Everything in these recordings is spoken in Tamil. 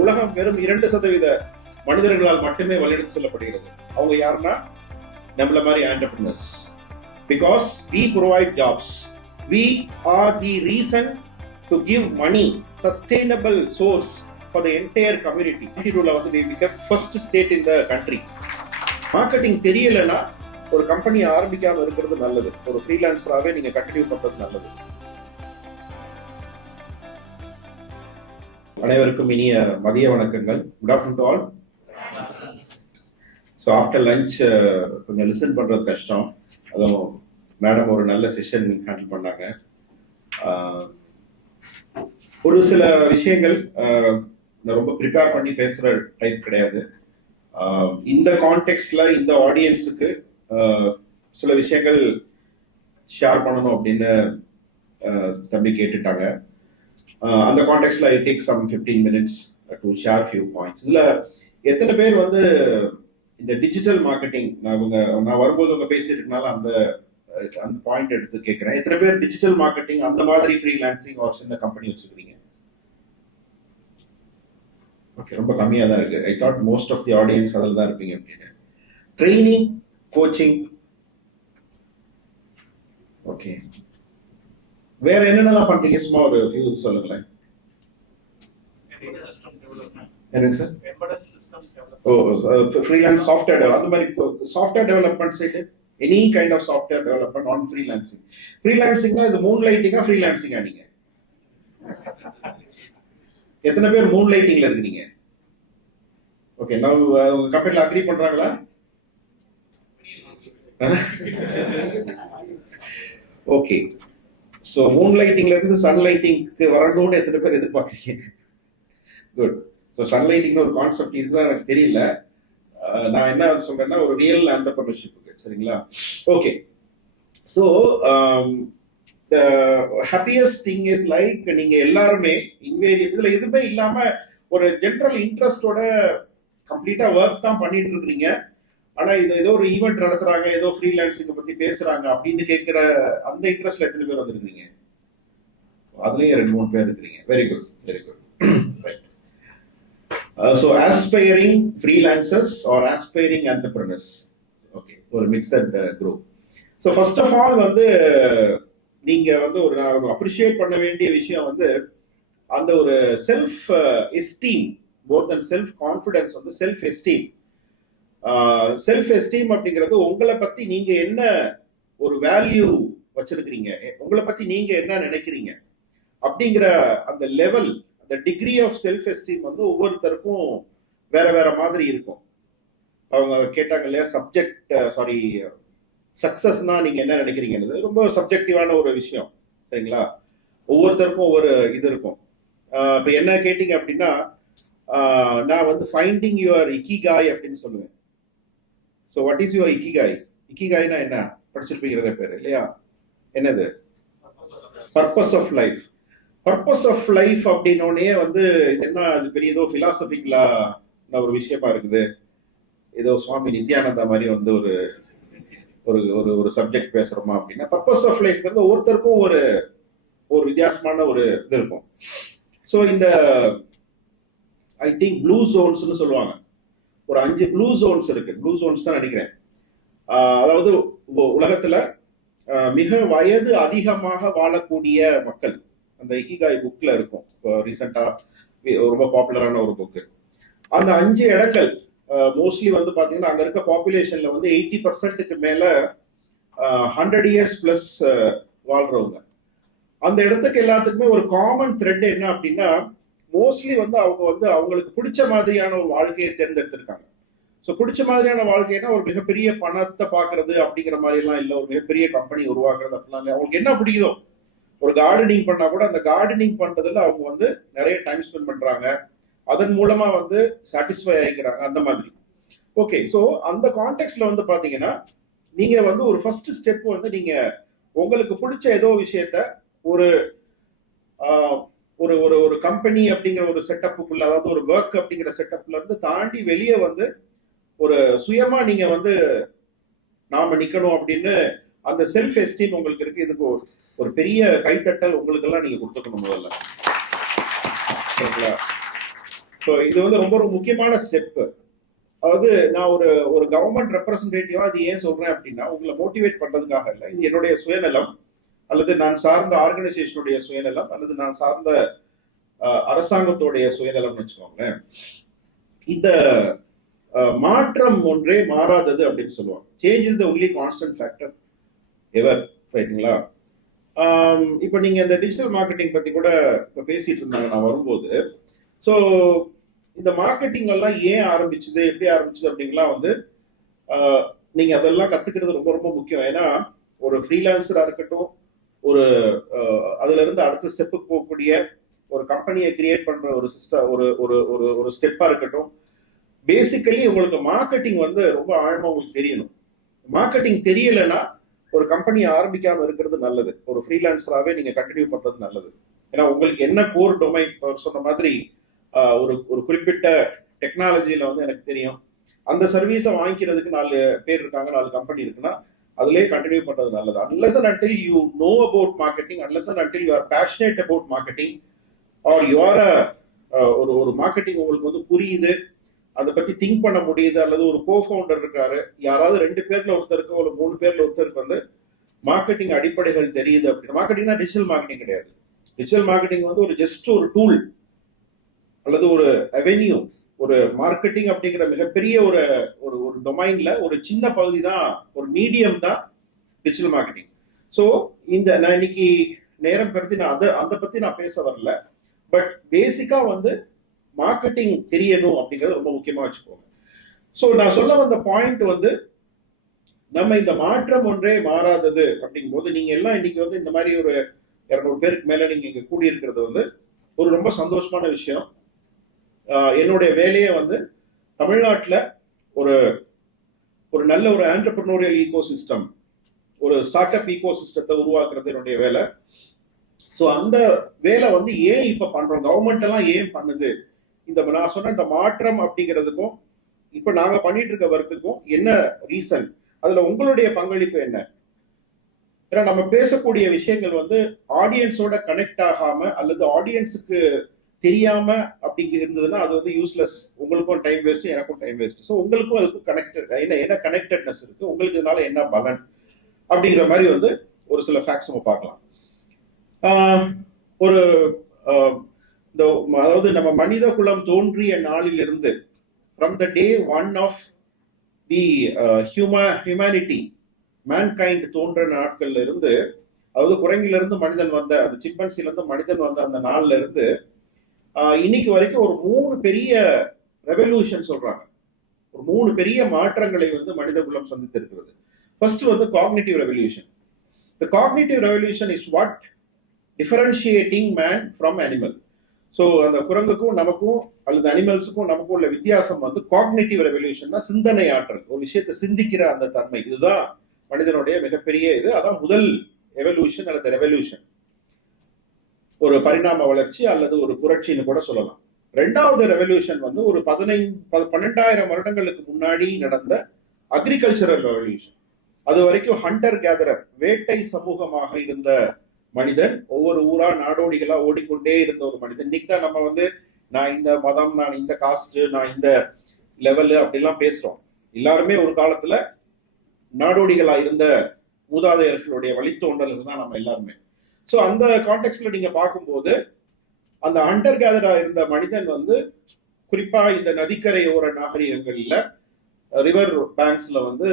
உலகம் வெறும் 2% மனிதர்களால் மட்டுமே வழிநடத்தி செல்லப்படுகிறது. அவங்க யாருன்னா நம்மள மாதிரி entrepreneurs. Because we provide jobs, we are the reason to give money, sustainable source for the entire community. இதுல வந்து we become first state in the country. Marketing தெரியலன்னா ஒரு கம்பெனி ஆரம்பிக்காம இருக்கிறது நல்லது. ஒரு ஃப்ரீலான்சராகவே நீங்க கண்டினியூ பண்றது நல்லது. அனைவருக்கும் இனிய மதிய வணக்கங்கள். Good afternoon to all. So after lunch கொஞ்சம் லிசன் பண்ணுறது கஷ்டம். அதுவும் மேடம் ஒரு நல்ல செஷன் ஹேண்டில் பண்ணாங்க. ஒரு சில விஷயங்கள் நான் ரொம்ப ப்ரிப்பேர் பண்ணி பேசுகிற டைப் கிடையாது. இந்த கான்டெக்ட்ல இந்த ஆடியன்ஸுக்கு சில விஷயங்கள் ஷேர் பண்ணணும் அப்படின்னு தம்பி கேட்டுட்டாங்க. அந்த கான்டெக்ட்ல I take some 15 minutes to share few points. இதுல எத்தனை பேர் வந்து இந்த டிஜிட்டல் மார்க்கெட்டிங் நான் வரும்போது உங்க பேசிட்டு இருக்கனால அந்த பாயிண்ட் எடுத்து கேட்கிறேன். எத்தனை பேர் டிஜிட்டல் மார்க்கெட்டிங் அந்த மாதிரி ஃப்ரீலான்சிங் ஒரு சின்ன கம்பெனி வச்சுக்கிறீங்க? ஓகே, ரொம்ப கம்மியாக தான் இருக்கு. I thought most of the audience அதில் தான் இருப்பீங்க அப்படின்னு. ட்ரைனிங், கோச்சிங், ஓகே, வேற என்னென்னலாம் பண்றீங்க? சும்மா ஒரு ஃபியூ சொல்லுங்களேன். என்ன sir? Oh, freelance software develop, அந்த மாதிரி software development side, any kind of software development on freelancing. ஃப்ரீலான்சிங்னா இது மூன் லைட்டிங்கா ஃப்ரீலான்சிங்கா? நீங்க எத்தனை பேர் மூன் லைட்டிங்ல இருக்கீங்க? ஓகே, நான் உங்க கம்பெனில அக்ரி பண்றாங்களா? ஓகே, ஸோ மூன் லைட்டிங்ல இருந்து சன் லைட்டிங்க்கு வரணும்னு எத்தனை பேர் எதிர்பார்க்குறீங்க? குட். ஸோ சன் லைட்டிங்னு ஒரு கான்செப்ட் இருக்குதான் எனக்கு தெரியல. நான் என்ன சொல்றேன்னா ஒரு ரியல் ஆண்டர்பிரினர்ஷிப்புக்கு, சரிங்களா? Okay, so the happiest thing is like நீங்க எல்லாருமே இதுல எதுவுமே இல்லாம ஒரு ஜென்ரல் இன்ட்ரெஸ்டோட கம்ப்ளீட்டா ஒர்க் தான் பண்ணிட்டு இருக்கிறீங்க. ஆனா இது ஏதோ ஒரு ஈவெண்ட் நடத்துறாங்க, ஏதோ ஃப்ரீலான்சிங் பத்தி பேசுறாங்க அப்படின்னு கேட்கிற அந்த இன்ட்ரெஸ்ட்ல எத்தனை பேர் வந்துருக்கீங்க? அதுலயே 2-3 பேர் இருக்கிறீங்க. Very good, very good. Right. So aspiring freelancers or aspiring entrepreneurs. Okay, ஒரு mixed group. So first of all வந்து நீங்க வந்து ஒரு அப்ரிஷியேட் பண்ண வேண்டிய விஷயம் வந்து அந்த ஒரு செல்ஃப் எஸ்டீம், மோர் தென் செல்ஃப் கான்ஃபிடன்ஸ் வந்து செல்ஃப் எஸ்டீம். செல்ஃப் எஸ்டீம் அப்படிங்கிறது உங்களை பத்தி நீங்க என்ன ஒரு வேல்யூ வச்சிருக்கிறீங்க, உங்களை பத்தி நீங்க என்ன நினைக்கிறீங்க அப்படிங்கிற அந்த லெவல், அந்த டிகிரி ஆஃப் செல்ஃப் எஸ்டீம் வந்து ஒவ்வொருத்தருக்கும் வேற வேற மாதிரி இருக்கும். அவங்க கேட்டாங்க இல்லையா, சக்சஸ்னா நீங்க என்ன நினைக்கிறீங்கன்றது ரொம்ப சப்ஜெக்டிவான ஒரு விஷயம், சரிங்களா? ஒவ்வொருத்தருக்கும் ஒவ்வொரு இது இருக்கும். இப்போ என்ன கேட்டீங்க அப்படின்னா, நான் வந்து ஃபைண்டிங் யுவர் இக்கிகாய் அப்படின்னு சொல்லுவேன். So what is your ikigai? இக்கிகாய்னா என்ன? படிச்சிருப்பீங்க பேர் இல்லையா? என்னது? Purpose of life. Purpose of life அப்படின்னோடனே வந்து இது என்ன, அது பெரிய ஏதோ பிலாசபிக்கலா ஒரு விஷயமா இருக்குது, ஏதோ சுவாமி நித்யானந்தா மாதிரி வந்து ஒரு ஒரு ஒரு சப்ஜெக்ட் பேசுறோமா அப்படின்னா, பர்பஸ் ஆஃப் லைஃப் வந்து ஒவ்வொருத்தருக்கும் ஒரு ஒரு வித்தியாசமான ஒரு இது இருக்கும். ஸோ இந்த ஐ திங்க் ப்ளூ ஜோன்ஸ்னு சொல்லுவாங்க, ஒரு 5 ப்ளூ ஜோன்ஸ் இருக்கு. ப்ளூ ஜோன்ஸ் தான் நினைக்கிறேன். அதாவது உலகத்துல மிக வயது அதிகமாக வாழக்கூடிய மக்கள், அந்த இக்கிகாய் புக்ல இருக்கும். ரீசெண்டா ரொம்ப பாப்புலரான ஒரு புக்கு. அந்த 5 இடங்கள் மோஸ்ட்லி வந்து பாத்தீங்கன்னா அங்க இருக்க பாப்புலேஷன்ல வந்து 80% மேல 100 years பிளஸ் வாழ்றவங்க. அந்த இடத்துக்கு எல்லாத்துக்குமே ஒரு காமன் த்ரெட் என்ன அப்படின்னா, மோஸ்ட்லி வந்து அவங்க வந்து அவங்களுக்கு பிடிச்ச மாதிரியான ஒரு வாழ்க்கையை தேர்ந்தெடுத்திருக்காங்க. ஸோ பிடிச்ச மாதிரியான வாழ்க்கைன்னா ஒரு மிகப்பெரிய பணத்தை பார்க்கறது அப்படிங்கிற மாதிரி எல்லாம் இல்லை, ஒரு மிகப்பெரிய கம்பெனி உருவாக்குறது அப்படிலாம் இல்லை. அவங்களுக்கு என்ன பிடிக்குதோ, ஒரு கார்டனிங் பண்ணா கூட அந்த கார்டனிங் பண்றதுல அவங்க வந்து நிறைய டைம் ஸ்பெண்ட் பண்றாங்க, அதன் மூலமா வந்து சாட்டிஸ்ஃபை ஆகிக்கிறாங்க, அந்த மாதிரி. ஓகே, ஸோ அந்த கான்டெக்ட்ல வந்து பாத்தீங்கன்னா நீங்க வந்து ஒரு ஃபர்ஸ்ட் ஸ்டெப் வந்து நீங்க உங்களுக்கு பிடிச்ச ஏதோ விஷயத்த ஒரு ஒரு ஒரு ஒரு கம்பெனி அப்படிங்கிற ஒரு செட்டப்புக்குள்ள, அதாவது ஒரு ஒர்க் அப்படிங்கிற செட்டப்ல இருந்து தாண்டி வெளியே வந்து ஒரு சுயமா நீங்க வந்து நாம நிக்கணும் அப்படின்னு அந்த செல்ஃப் எஸ்டீம் உங்களுக்கு இருக்கு. இதுக்கு ஒரு பெரிய கைத்தட்டல் உங்களுக்கு எல்லாம் நீங்க கொடுத்துக்கணும் முதல்ல, சரிங்களா? ஸோ இது வந்து ரொம்ப ஒரு முக்கியமான ஸ்டெப். அதாவது நான் ஒரு ஒரு கவர்மெண்ட் ரெப்ரசன்டேட்டிவா இது ஏன் சொல்றேன் அப்படின்னா, உங்களை மோட்டிவேட் பண்றதுக்காக இல்லை. இது என்னுடைய சுயநலம், அல்லது நான் சார்ந்த ஆர்கனைசேஷனுடைய சுயநலம், அல்லது நான் சார்ந்த அரசாங்கத்துடைய சுயநலம்னு வச்சுக்கோங்களேன். இந்த மாற்றம் ஒன்றே மாறாதது அப்படின்னு சொல்லுவாங்க. Change is the only constant factor ever, ரைட்டுங்களா? இப்போ நீங்க இந்த டிஜிட்டல் மார்க்கெட்டிங் பத்தி கூட இப்போ பேசிட்டு இருந்தாங்க நான் வரும்போது. ஸோ இந்த மார்க்கெட்டிங் எல்லாம் ஏன் ஆரம்பிச்சது, எப்படி ஆரம்பிச்சது அப்படிங்கலாம் வந்து நீங்க அதெல்லாம் கத்துக்கிறது ரொம்ப ரொம்ப முக்கியம். ஏன்னா ஒரு ஃப்ரீலான்சரா இருக்கட்டும், ஒரு அதுல இருந்து அடுத்த ஸ்டெப்புக்கு போகக்கூடிய ஒரு கம்பெனியை கிரியேட் பண்ற ஒரு சிஸ்டம், ஒரு ஒரு ஒரு ஒரு ஸ்டெப்பா இருக்கட்டும், பேசிக்கலி உங்களுக்கு மார்க்கெட்டிங் வந்து ரொம்ப ஆழமா உங்களுக்கு தெரியணும். மார்க்கெட்டிங் தெரியலைன்னா ஒரு கம்பெனியை ஆரம்பிக்காம இருக்கிறது நல்லது. ஒரு ஃப்ரீலான்சராகவே நீங்க கண்டினியூ பண்றது நல்லது. ஏன்னா உங்களுக்கு என்ன கோர் டொமைன், சொன்ன மாதிரி ஒரு ஒரு குறிப்பிட்ட டெக்னாலஜியில வந்து எனக்கு தெரியும், அந்த சர்வீஸை வாங்கிக்கிறதுக்கு 4 பேர் இருக்காங்க, 4 கம்பெனி இருக்குன்னா அதுலேயே கண்டினியூ பண்றது நல்லது. Unless and until you know about marketing, unless and until you are passionate about marketing, are you are ஒரு ஒரு மார்க்கெட்டிங் உங்களுக்கு வந்து புரியுது, அதை பத்தி திங்க் பண்ண முடியுது, அல்லது ஒரு கோஃபவுண்டர் இருக்காரு, யாராவது 2 பேர்ல ஒருத்தருக்கு ஒரு 3 பேர்ல ஒருத்தருக்கு வந்து மார்க்கெட்டிங் அடிப்படைகள் தெரியுது அப்படின்னா, மார்க்கெட்டிங் தான் டிஜிட்டல் மார்க்கெட்டிங் கிடையாது. டிஜிட்டல் மார்க்கெட்டிங் வந்து ஒரு ஜஸ்ட் ஒரு டூல் அல்லது ஒரு அவென்யூ. ஒரு மார்க்கெட்டிங் அப்படிங்கிற மிகப்பெரிய ஒரு ஒரு ஒரு டொமைன்ல ஒரு சின்ன பகுதி தான், ஒரு மீடியம் தான் டிஜிட்டல் மார்க்கெட்டிங். ஸோ இந்த நான் இன்னைக்கு நேரம் கருதி நான் அதை பத்தி நான் பேச வரல. பட் பேசிக்கா வந்து மார்க்கெட்டிங் தெரியணும் அப்படிங்கிறது ரொம்ப முக்கியமா வச்சுக்கோங்க. ஸோ நான் சொல்ல வந்த பாயிண்ட் வந்து, நம்ம இந்த மாற்றம் ஒன்றே மாறாதது அப்படிங்கும் போது, நீங்க எல்லாம் இன்னைக்கு வந்து இந்த மாதிரி ஒரு 200 பேருக்கு மேல நீங்க இங்க கூடியிருக்கிறது வந்து ஒரு ரொம்ப சந்தோஷமான விஷயம். என்னுடைய வேலையை வந்து தமிழ்நாட்டில் ஒரு ஒரு நல்ல ஒரு ஆண்டர்பிரினோரியல் ஈகோ சிஸ்டம், ஒரு ஸ்டார்ட் அப் ஈகோ சிஸ்டத்தை உருவாக்குறது என்னுடைய வேலை. ஸோ அந்த வேலை வந்து ஏன் இப்ப பண்றோம், கவர்மெண்ட் எல்லாம் ஏன் பண்ணுது, இந்த நான் சொன்ன இந்த மாற்றம் அப்படிங்கிறதுக்கும் இப்ப நாங்க பண்ணிட்டு இருக்க ஒர்க்குக்கும் என்ன ரீசன், அதுல உங்களுடைய பங்களிப்பு என்ன? ஏன்னா நம்ம பேசக்கூடிய விஷயங்கள் வந்து ஆடியன்ஸோட கனெக்ட் ஆகாம அல்லது ஆடியன்ஸுக்கு தெரியாம அப்படி இருந்ததுன்னா அது வந்து யூஸ்லெஸ். உங்களுக்கும் டைம் வேஸ்ட், எனக்கும் டைம் வேஸ்ட். ஸோ உங்களுக்கும் அதுக்கும் கனெக்டட் என்ன கனெக்டட்னஸ் இருக்கு, உங்களுக்கு இதனால என்ன பலன் அப்படிங்கிற மாதிரி வந்து ஒரு சில ஃபேக்ட்ஸ் நம்ம பார்க்கலாம். ஒரு அதாவது நம்ம மனித குலம் தோன்றிய நாளிலிருந்து, from the day 1 of the humanity, mankind தோன்ற நாட்கள்ல இருந்து, அதாவது குரங்கில இருந்து மனிதன் வந்த, அந்த சிம்பன்சில இருந்து மனிதன் வந்த அந்த நாள்ல இருந்து இன்னைக்கு வரைக்கும் ஒரு 3 பெரிய ரெவல்யூஷன் சொல்றாங்க. ஒரு 3 பெரிய மாற்றங்களை வந்து மனித குலம் சந்தித்திருக்கிறது. ஃபர்ஸ்ட் வந்து cognitive revolution. The cognitive revolution is what differentiating man from animal. So அந்த குரங்குக்கும் நமக்கும் அல்லது அனிமல்ஸுக்கும் நமக்கும் உள்ள வித்தியாசம் வந்து காக்னிட்டிவ் ரெவல்யூஷன், சிந்தனை ஆற்றல், ஒரு விஷயத்தை சிந்திக்கிற அந்த தன்மை. இதுதான் மனிதனுடைய மிகப்பெரிய இது. அதான் முதல் எவல்யூஷன் அல்லது ரெவல்யூஷன், ஒரு பரிணாம வளர்ச்சி அல்லது ஒரு புரட்சின்னு கூட சொல்லலாம். 2வது ரெவல்யூஷன் வந்து ஒரு 12,000 வருடங்களுக்கு முன்னாடி நடந்த அக்ரிகல்ச்சரல் ரெவல்யூஷன். அது வரைக்கும் ஹண்டர் கேதரர், வேட்டை சமூகமாக இருந்த மனிதன், ஒவ்வொரு ஊரா நாடோடிகளா ஓடிக்கொண்டே இருந்த ஒரு மனிதன். இன்னைக்கு தான் நம்ம வந்து நான் இந்த மதம், நான் இந்த காஸ்ட், நான் இந்த லெவலு அப்படிலாம் பேசுறோம். எல்லாருமே ஒரு காலத்துல நாடோடிகளா இருந்த மூதாதையர்களுடைய வழித்தோன்றல் தான் நம்ம எல்லாருமே. ஸோ அந்த கான்டெக்ட்ல நீங்க பார்க்கும்போது அந்த ஹண்டர் கேதரா இருந்த மனிதன் வந்து குறிப்பா இந்த நதிக்கரையோர நாகரிகங்கள்ல, ரிவர் பேங்க்ஸ்ல வந்து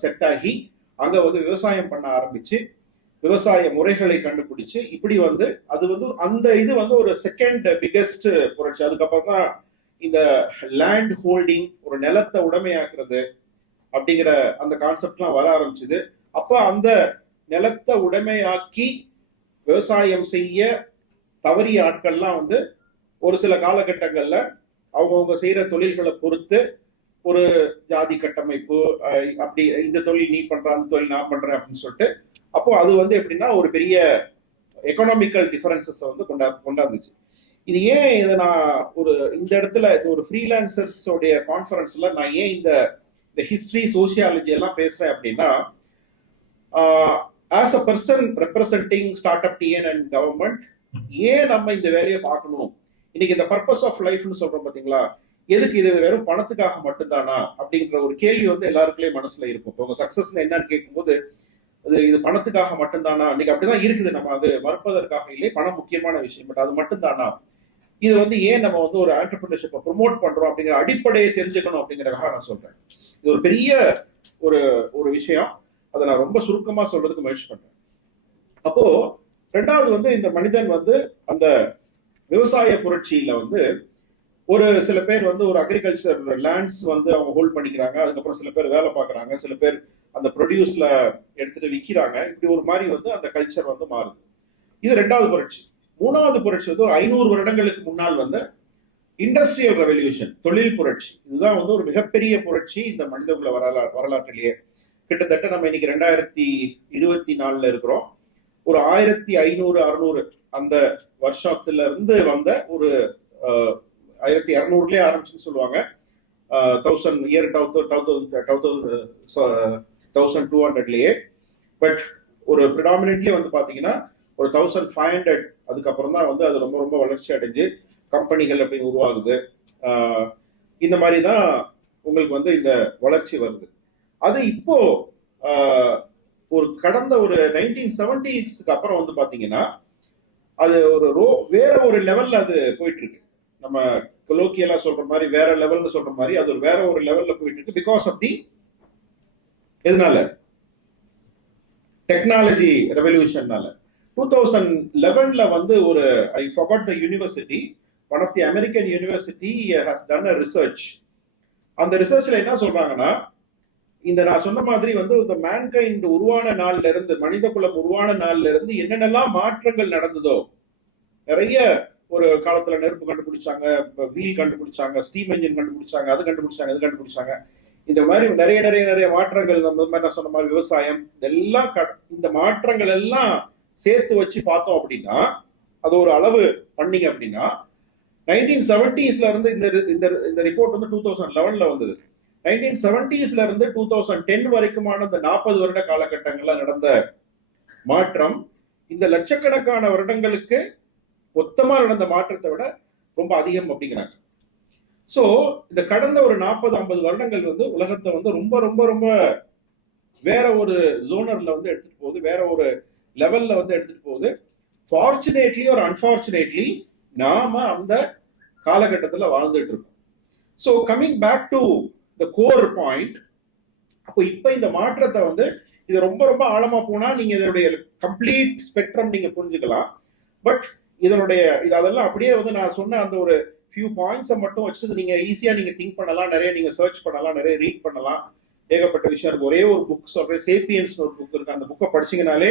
செட் ஆகி அங்க வந்து விவசாயம் பண்ண ஆரம்பிச்சு, விவசாய முறைகளை கண்டுபிடிச்சு, இப்படி வந்து அது வந்து அந்த இது வந்து ஒரு செகண்ட் பிகெஸ்ட் புரட்சி. அதுக்கப்புறம் தான் இந்த லேண்ட் ஹோல்டிங், ஒரு நிலத்தை உடைமையாக்குறது அப்படிங்கிற அந்த கான்செப்ட்லாம் வர ஆரம்பிச்சுது. அப்ப அந்த நிலத்தை உடைமையாக்கி விவசாயம் செய்ய தவறிய ஆட்கள்லாம் வந்து ஒரு சில காலகட்டங்கள்ல அவங்கவுங்க செய்யற தொழில்களை பொறுத்து ஒரு ஜாதி கட்டமைப்பு, அப்படி இந்த தொழில் நீ பண்ற, அந்த தொழில் நான் பண்றேன் அப்படின்னு சொல்லிட்டு, அப்போ அது வந்து எப்படின்னா ஒரு பெரிய எக்கனாமிக்கல் டிஃபரன்சஸ் வந்து கொண்டாந்துச்சு. இது ஏன் இதை நான் ஒரு இந்த இடத்துல ஒரு ஃப்ரீலான்சர்ஸ் உடைய கான்ஃபரன்ஸ்ல நான் ஏன் இந்த ஹிஸ்டரி, சோசியாலஜி எல்லாம் பேசுறேன் அப்படின்னா, as a person representing start up TN and government, ஏன் நம்ம இந்த வேலையை பார்க்கணும், இன்னைக்கு இந்த பர்பஸ் ஆஃப் லைஃப்னு சொல்றோம் பாத்தீங்களா, எதுக்கு இது வெறும் பணத்துக்காக மட்டும்தானா அப்படிங்கிற ஒரு கேள்வி வந்து எல்லாருக்குள்ளே மனசுல இருக்கும். இப்போ உங்க சக்சஸ் என்னன்னு கேட்கும்போது இது பணத்துக்காக மட்டும்தானா, இன்னைக்கு அப்படிதான் இருக்குது. நம்ம அது மறுப்பதற்காக இல்லை, பணம் முக்கியமான விஷயம், பட் அது மட்டும்தானா, இது வந்து ஏன் நம்ம வந்து ஒரு ஆண்டர்பிரினர்ஷிப்பை ப்ரொமோட் பண்றோம் அப்படிங்கிற அடிப்படையை தெரிஞ்சுக்கணும் அப்படிங்கிறதுக்காக நான் சொல்றேன். இது ஒரு பெரிய ஒரு ஒரு விஷயம், அதை நான் ரொம்ப சுருக்கமா சொல்றதுக்கு முயற்சி பண்றேன். அப்போ ரெண்டாவது வந்து இந்த மனிதன் வந்து அந்த விவசாய புரட்சியில வந்து ஒரு சில பேர் வந்து ஒரு அக்ரிகல்ச்சர் லேண்ட்ஸ் வந்து அவங்க ஹோல்ட் பண்ணிக்கிறாங்க, அதுக்கப்புறம் சில பேர் வேலை பார்க்குறாங்க, சில பேர் அந்த ப்ரொடியூஸ்ல எடுத்துட்டு விற்கிறாங்க. இப்படி ஒரு மாதிரி வந்து அந்த கல்ச்சர் வந்து மாறுது. இது ரெண்டாவது புரட்சி. மூணாவது புரட்சி வந்து ஒரு 500 வருடங்களுக்கு முன்னால் வந்த இண்டஸ்ட்ரியல் ரெவல்யூஷன், தொழில் புரட்சி. இதுதான் வந்து ஒரு மிகப்பெரிய புரட்சி இந்த மனிதகுல வரலாற்றிலேயே. கிட்டத்தட்ட நம்ம இன்னைக்கு 2024 இருக்கிறோம். ஒரு 1500 600 அந்த வருஷத்துல இருந்து வந்த ஒரு 1200 ஆரம்பிச்சுன்னு சொல்லுவாங்க. 1200லயே, பட் ஒரு ப்ரிடாமினென்ட்லி வந்து பாத்தீங்கன்னா ஒரு 1500 அதுக்கப்புறம் தான் வந்து அது ரொம்ப ரொம்ப வளர்ச்சி அடைஞ்சு கம்பெனிகள் அப்படின்னு உருவாகுது. இந்த மாதிரி தான் உங்களுக்கு வந்து இந்த வளர்ச்சி வருது. அது இப்போ ஒரு கடந்த ஒரு 1970s அப்புறம் வந்து பாத்தீங்கன்னா அது ஒரு வேற ஒரு லெவல்ல அது போயிட்டு இருக்கு. நம்ம கொலோக்கியலா சொல்ற மாதிரி வேற லெவல்னு சொல்ற மாதிரி அது வேற ஒரு லெவல்ல போயிட்டு இருக்கு. பிகாஸ் ஆஃப் தி எதனால? டெக்னாலஜி ரெவல்யூஷன்னால. 2011ல வந்து ஒரு I forgot the university, one of the American university has done a research. அந்த ரிசர்ச்ல என்ன சொல்றாங்கன்னா, இந்த நான் சொன்ன மாதிரி வந்து இந்த மேன்கைண்ட் உருவான நாள்ல இருந்து, மனித குலம் உருவான நாள்ல இருந்து என்னென்னலாம் மாற்றங்கள் நடந்ததோ, நிறைய ஒரு காலத்துல நெருப்பு கண்டுபிடிச்சாங்க, வீல் கண்டுபிடிச்சாங்க, ஸ்டீம் என்ஜின் கண்டுபிடிச்சாங்க, அது கண்டுபிடிச்சாங்க, இது கண்டுபிடிச்சாங்க. இந்த மாதிரி நிறைய நிறைய நிறைய மாற்றங்கள், நம்ம மாதிரி நான் சொன்ன மாதிரி விவசாயம், இதெல்லாம் இந்த மாற்றங்கள் எல்லாம் சேர்த்து வச்சு பார்த்தோம் அப்படின்னா, அது ஒரு அளவு பண்ணீங்க அப்படின்னா 1970ஸ்ல இருந்து இந்த ரிப்போர்ட் வந்து 2011ல வந்தது. 1970ஸ்ல இருந்து 2010 வரைக்குமான இந்த 40 வருட காலகட்டங்கள்ல நடந்த மாற்றம் இந்த லட்சக்கணக்கான வருடங்களுக்கு மொத்தமா நடந்த மாற்றத்தை விட ரொம்ப அதிகம் அப்படிங்கிறாங்க. சோ இந்த கடந்த ஒரு 40-50 வருடங்கள் வந்து உலகத்தை வந்து ரொம்ப ரொம்ப ரொம்ப வேற ஒரு ஜோனர்ல வந்து எடுத்துட்டு போகுது, வேற ஒரு லெவல்ல வந்து எடுத்துட்டு போகுது. ஃபார்ச்சுனேட்லி ஒரு அன்பார்ச்சுனேட்லி நாம அந்த காலகட்டத்தில் வாழ்ந்துட்டு இருக்கோம். So coming back to the core point, அப்போ இப்ப இந்த மாற்றத்தை வந்து இது ரொம்ப ரொம்ப ஆழமா போனா நீங்க இதனுடைய கம்ப்ளீட் ஸ்பெக்ட்ரம் நீங்க புரிஞ்சுக்கலாம். பட் இதனுடைய அதெல்லாம் அப்படியே வந்து நான் சொன்ன அந்த ஒரு ஃபியூ பாயிண்ட்ஸை மட்டும் வச்சுட்டு நீங்க ஈஸியா நீங்க திங்க் பண்ணலாம், நிறைய நீங்க சர்ச் பண்ணலாம், நிறைய ரீட் பண்ணலாம், ஏகப்பட்ட விஷயம் இருக்கு. ஒரே ஒரு புக் சொல்றேன், சேப்பியன்ஸ் ஒரு புக் இருக்கு. அந்த புக்கை படிச்சீங்கனாலே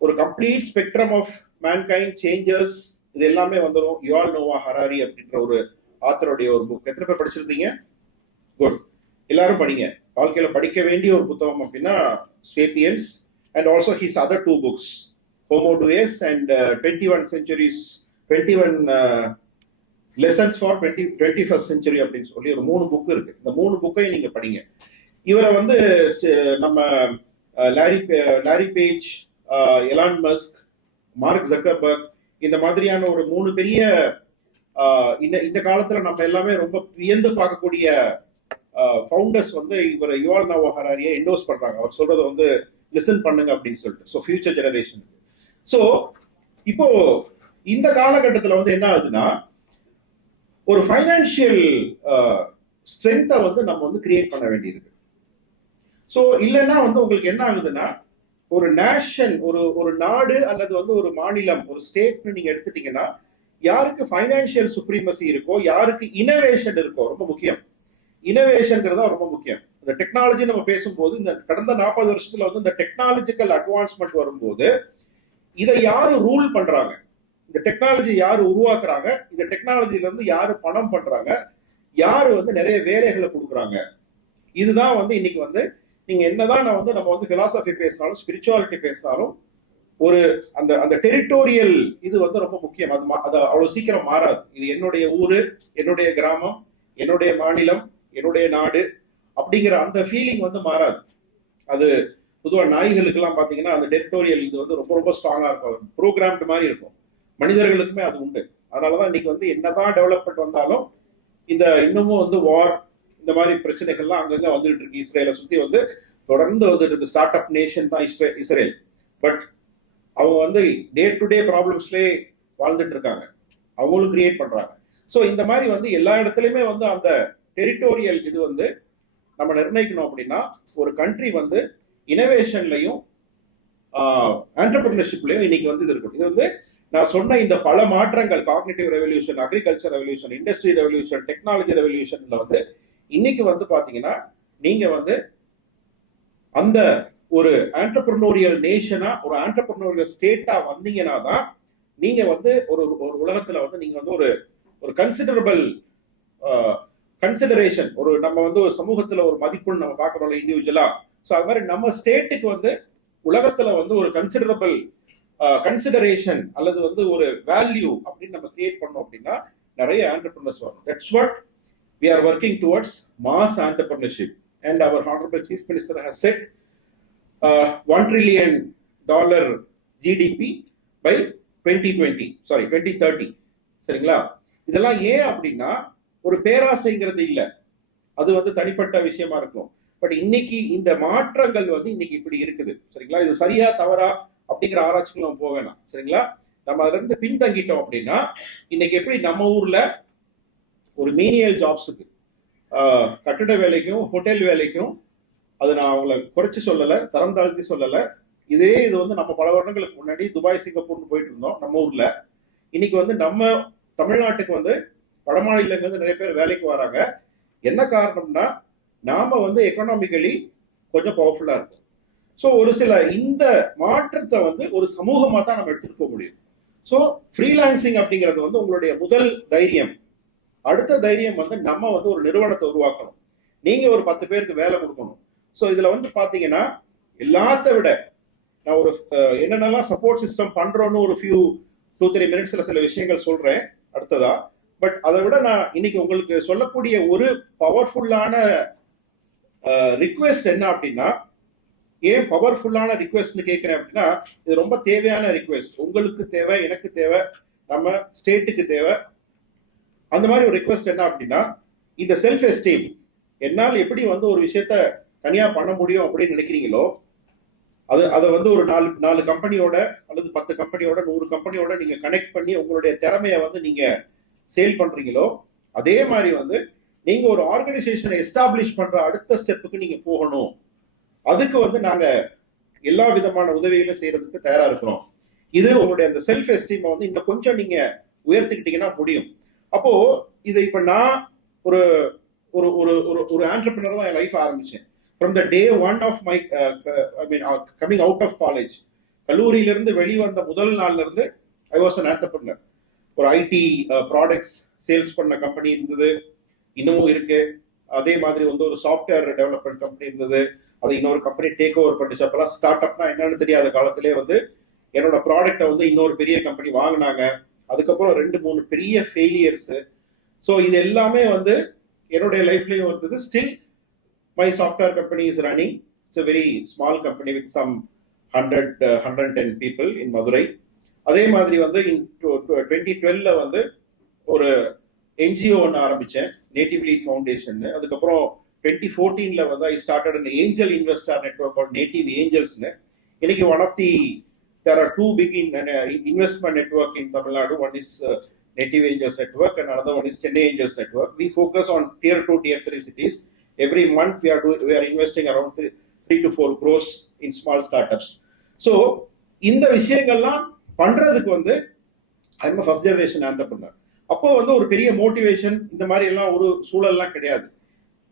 ஒரு complete spectrum of mankind changes இது எல்லாமே வந்துடும். யுவால் நோவா ஹராரி அப்படின்ற ஒரு ஆத்தருடைய ஒரு புக். எத்தனை பேர் படிச்சிருந்தீங்க? குட், எல்லாரும் படிங்க. வாழ்க்கையில படிக்க வேண்டிய ஒரு புத்தகம் அப்படின்னா Sapiens, and also his other 2 books, Homo Deus and 21 lessons for 21st century அப்படின்னு சொல்லி ஒரு 3 புக் இருக்கு. இந்த 3 புக்கையும் நீங்க படிங்க. இவரை வந்து நம்ம lorry page, Elon Musk, mark Zuckerberg, இந்த மாதிரியான ஒரு 3 பெரிய இந்த காலத்துல நம்ம எல்லாமே ரொம்ப வியந்து பார்க்கக்கூடிய ஃபவுண்டர்ஸ் வந்து இவர் யுவால் நோவா ஹராரியை என்டோஸ் பண்றாங்க. அவர் சொல்றதை வந்து லிசன் பண்ணுங்க அப்படின்னு சொல்லிட்டு. So future generation. ஸோ இப்போ இந்த காலகட்டத்தில் வந்து என்ன ஆகுதுன்னா, ஒரு ஃபைனான்சியல் ஸ்ட்ரென்த்தை வந்து நம்ம வந்து கிரியேட் பண்ண வேண்டியிருக்கு. ஸோ இல்லைன்னா வந்து உங்களுக்கு என்ன ஆகுதுன்னா, ஒரு நேஷன், ஒரு நாடு அல்லது வந்து ஒரு மாநிலம், ஒரு ஸ்டேட்னு நீங்க எடுத்துட்டீங்கன்னா, யாருக்கு ஃபைனான்சியல் சுப்ரீமசி இருக்கோ, யாருக்கு இனோவேஷன் இருக்கோ, ரொம்ப முக்கியம். இனோவேஷன்ங்கிறது ரொம்ப முக்கியம். இந்த டெக்னாலஜி நம்ம பேசும்போது இந்த கடந்த 40 வருஷத்துல வந்து இந்த டெக்னாலஜிக்கல் அட்வான்ஸ்மெண்ட் வரும்போது இதை யாரு ரூல் பண்றாங்க, இந்த டெக்னாலஜி யாரு உருவாக்குறாங்க, இந்த டெக்னாலஜில இருந்து யாரு பணம் பண்றாங்க, யாரு வந்து நிறைய வேலைகளை கொடுக்குறாங்க, இதுதான் வந்து இன்னைக்கு வந்து நீங்க என்னதான் நம்ம வந்து பிலாசபி பேசினாலும் ஸ்பிரிச்சுவாலிட்டி பேசினாலும் ஒரு அந்த டெரிட்டோரியல் இது வந்து ரொம்ப முக்கியம். அது அவ்வளவு சீக்கிரம் மாறாது. இது என்னுடைய ஊரு, என்னுடைய கிராமம், என்னுடைய மாநிலம், என்னுடைய நாடு அப்படிங்கிற அந்த ஃபீலிங் வந்து மாறாது. அது பொதுவாக நாய்களுக்கு எல்லாம் பாத்தீங்கன்னா அந்த டெரிட்டோரியல் இது வந்து ரொம்ப ரொம்ப ஸ்ட்ராங்கா இருக்கும், ப்ரோக்ராம்டு மாதிரி இருக்கும். மனிதர்களுக்குமே அது உண்டு. அதனாலதான் இன்னைக்கு வந்து என்னதான் டெவலப்மெண்ட் வந்தாலும் இந்த இன்னமும் வந்து வார் இந்த மாதிரி பிரச்சனைகள்லாம் அங்கங்க வந்துட்டு இருக்கு. இஸ்ரேலை சுத்தி வந்து தொடர்ந்து வந்துட்டு இருக்கு. ஸ்டார்ட் அப் நேஷன் தான் இஸ்ரேல். பட் அவங்க வந்து டே டு டே ப்ராப்ளம்ஸ்லேயே வாழ்ந்துட்டு இருக்காங்க, அவங்களும் கிரியேட் பண்றாங்க. ஸோ இந்த மாதிரி வந்து எல்லா இடத்துலையுமே வந்து அந்த டெரிட்டோரியல் இது வந்து நம்ம நிர்ணயிக்கணும். அப்படின்னா ஒரு கண்ட்ரி வந்து இனோவேஷன்லையும் ஆண்டர்பிரினர்ஷிப்லையும் இன்னைக்கு வந்து இது இருக்கும். இது வந்து நான் சொன்ன இந்த பல மாற்றங்கள், cognitive revolution, agriculture revolution, industry revolution, technology ரெவல்யூஷன்ல வந்து இன்னைக்கு வந்து பாத்தீங்கன்னா நீங்க வந்து அந்த ஒரு ஆண்டர்பிரினோரியல் நேஷனா, ஒரு ஆண்டர்பிரினோரியல் ஸ்டேட்டா வந்தீங்கன்னா தான் நீங்க வந்து ஒரு ஒரு உலகத்துல வந்து நீங்க வந்து ஒரு ஒரு கன்சிடரபிள் கன்சிடரேஷன், ஒரு நம்ம வந்து ஒரு சமூகத்துல ஒரு மதிப்புன்னு நம்ம பார்க்கறோம் இண்டிவிஜுவலா. ஸோ அது மாதிரி நம்ம ஸ்டேட்டுக்கு வந்து உலகத்துல வந்து ஒரு கன்சிடரபிள் கன்சிடரேஷன் அல்லது வந்து ஒரு வேல்யூ அப்படின்னு நம்ம கிரியேட் பண்ணோம் அப்படின்னா நிறைய ஆண்டர்பிரினர்ஸ் வரும். That's what we are working towards mass entrepreneurship, and our honorable chief minister has said $1 trillion GDP by 2030. சரிங்களா? இதெல்லாம் ஏன் அப்படின்னா ஒரு பேராசைங்கிறது இல்லை, அது வந்து தனிப்பட்ட விஷயமா இருக்கும். பட் இன்னைக்கு இந்த மாற்றங்கள் வந்து இன்னைக்கு இப்படி இருக்குது. சரிங்களா? இது சரியா தவறா அப்படிங்கிற ஆராய்ச்சிக்கு நம்ம போக வேணாம். சரிங்களா? நம்ம அதுல இருந்து பின்தங்கிட்டோம் அப்படின்னா இன்னைக்கு எப்படி நம்ம ஊர்ல ஒரு மீனியல் ஜாப்ஸுக்கு, கட்டிட வேலைக்கும் ஹோட்டல் வேலைக்கும், அது நான் அவங்கள குறைச்சி சொல்லலை, தரம் தாழ்த்தி சொல்லலை, இது வந்து நம்ம பல வருடங்களுக்கு முன்னாடி துபாய் சிங்கப்பூர்னு போயிட்டு இருந்தோம் நம்ம ஊர்ல. இன்னைக்கு வந்து நம்ம தமிழ்நாட்டுக்கு வந்து வட மாநிலங்கள் நிறைய பேர் வேலைக்கு வராங்க. என்ன காரணம்னா நாம வந்து எக்கனாமிக்கலி கொஞ்சம் பவர்ஃபுல்லா இருக்கும். ஸோ ஒரு சில இந்த மாற்றத்தை வந்து ஒரு சமூகமா தான் நம்ம எடுத்துட்டு போக முடியும். ஸோ ஃப்ரீலான்சிங் அப்படிங்கிறது வந்து உங்களுடைய முதல் தைரியம். அடுத்த தைரியம் வந்து நம்ம வந்து ஒரு நிறுவனத்தை உருவாக்கணும், நீங்க ஒரு 10 பேருக்கு வேலை கொடுக்கணும். ஸோ இதுல வந்து பாத்தீங்கன்னா எல்லாத்த விட நான் ஒரு என்னென்னலாம் சப்போர்ட் சிஸ்டம் பண்றோன்னு ஒரு 2-3 மினிட்ஸ்ல சில விஷயங்கள் சொல்றேன் அடுத்ததா. பட் அதை விட நான் இன்னைக்கு உங்களுக்கு சொல்லக்கூடிய ஒரு பவர்ஃபுல்லான ரிக்வெஸ்ட் என்ன அப்படின்னா, ஏன் பவர்ஃபுல்லான ரிக்வெஸ்ட்னு கேட்கிறேன் அப்படின்னா, இது ரொம்ப தேவையான ரிக்வெஸ்ட். உங்களுக்கு தேவை, எனக்கு தேவை, நம்ம ஸ்டேட்டுக்கு தேவை. அந்த மாதிரி ஒரு ரிக்வெஸ்ட் என்ன அப்படின்னா, இந்த செல்ஃப் எஸ்டீம், என்னால் எப்படி வந்து ஒரு விஷயத்த தனியா பண்ண முடியும் அப்படின்னு நினைக்கிறீங்களோ, அதை வந்து ஒரு 4 கம்பெனியோட அல்லது 10 கம்பெனியோட 100 கம்பெனியோட நீங்க கனெக்ட் பண்ணி உங்களுடைய திறமையை வந்து நீங்க சேல் பண்றீங்களோ, அதே மாதிரி வந்து நீங்க ஒரு ஆர்கனைசேஷனை எஸ்டாப்ளிஷ் பண்ற அடுத்த ஸ்டெப்புக்கு நீங்க போகணும். அதுக்கு வந்து நாங்க எல்லா விதமான உதவிகளும் செய்யறதுக்கு தயாரா இருக்கிறோம். இது உங்களுடைய அந்த செல்ஃப் எஸ்டீமை வந்து இன்னும் கொஞ்சம் நீங்க உயர்த்திக்கிட்டீங்கன்னா முடியும். அப்போ இதை இப்ப நான் ஒரு ஒரு ஒரு ஒரு ஆண்டர்பிரினர் தான் என் லைஃப் ஆரம்பிச்சேன். From the day one of my coming out of college, கல்லூரியிலிருந்து வெளிவந்த முதல் நாள்ல இருந்து ஐ வாஸ் அன் ஆண்டர்பிரினர். ஒரு ஐடி ப்ராடக்ட்ஸ் சேல்ஸ் பண்ண கம்பெனி இருந்தது, இன்னமும் இருக்கு. அதே மாதிரி வந்து ஒரு சாஃப்ட்வேர் டெவலப்மெண்ட் கம்பெனி இருந்தது, அது இன்னொரு கம்பெனி டேக் ஓவர் பண்ணிச்சு. அப்பெல்லாம் ஸ்டார்ட் அப்னா என்னன்னு தெரியாத காலத்திலே வந்து என்னோட ப்ராடக்டை வந்து இன்னொரு பெரிய கம்பெனி வாங்கினாங்க. அதுக்கப்புறம் 2-3 பெரிய ஃபெயிலியர்ஸ். ஸோ இது எல்லாமே வந்து என்னுடைய லைஃப்லயும் இருந்தது. Still my software company is running. It's a very small company with some 110 people in Madurai. அதே மாதிரி வந்து 2012 வந்து ஒரு என்ஜிஓ ஒன்று ஆரம்பிச்சேன், நேட்டிவ் லீட் ஃபவுண்டேஷன். அதுக்கப்புறம் 2014 வந்து I started an angel investor network called Native ஏஞ்சல்ஸ்னு. இன்னைக்கு one of the there are 2 big investment network in Tamil Nadu. One is Native Angels Network and another one is Chennai Angels Network. We focus on tier 2, tier 3 cities. Every month we are investing around 3 to 4 crores in small startups. So இந்த விஷயங்கள்லாம் பண்றதுக்கு வந்து I'm a first generation entrepreneur. அப்போ வந்து ஒரு பெரிய மோட்டிவேஷன் இந்த மாதிரி எல்லாம் ஒரு சூழல்லாம் கிடையாது.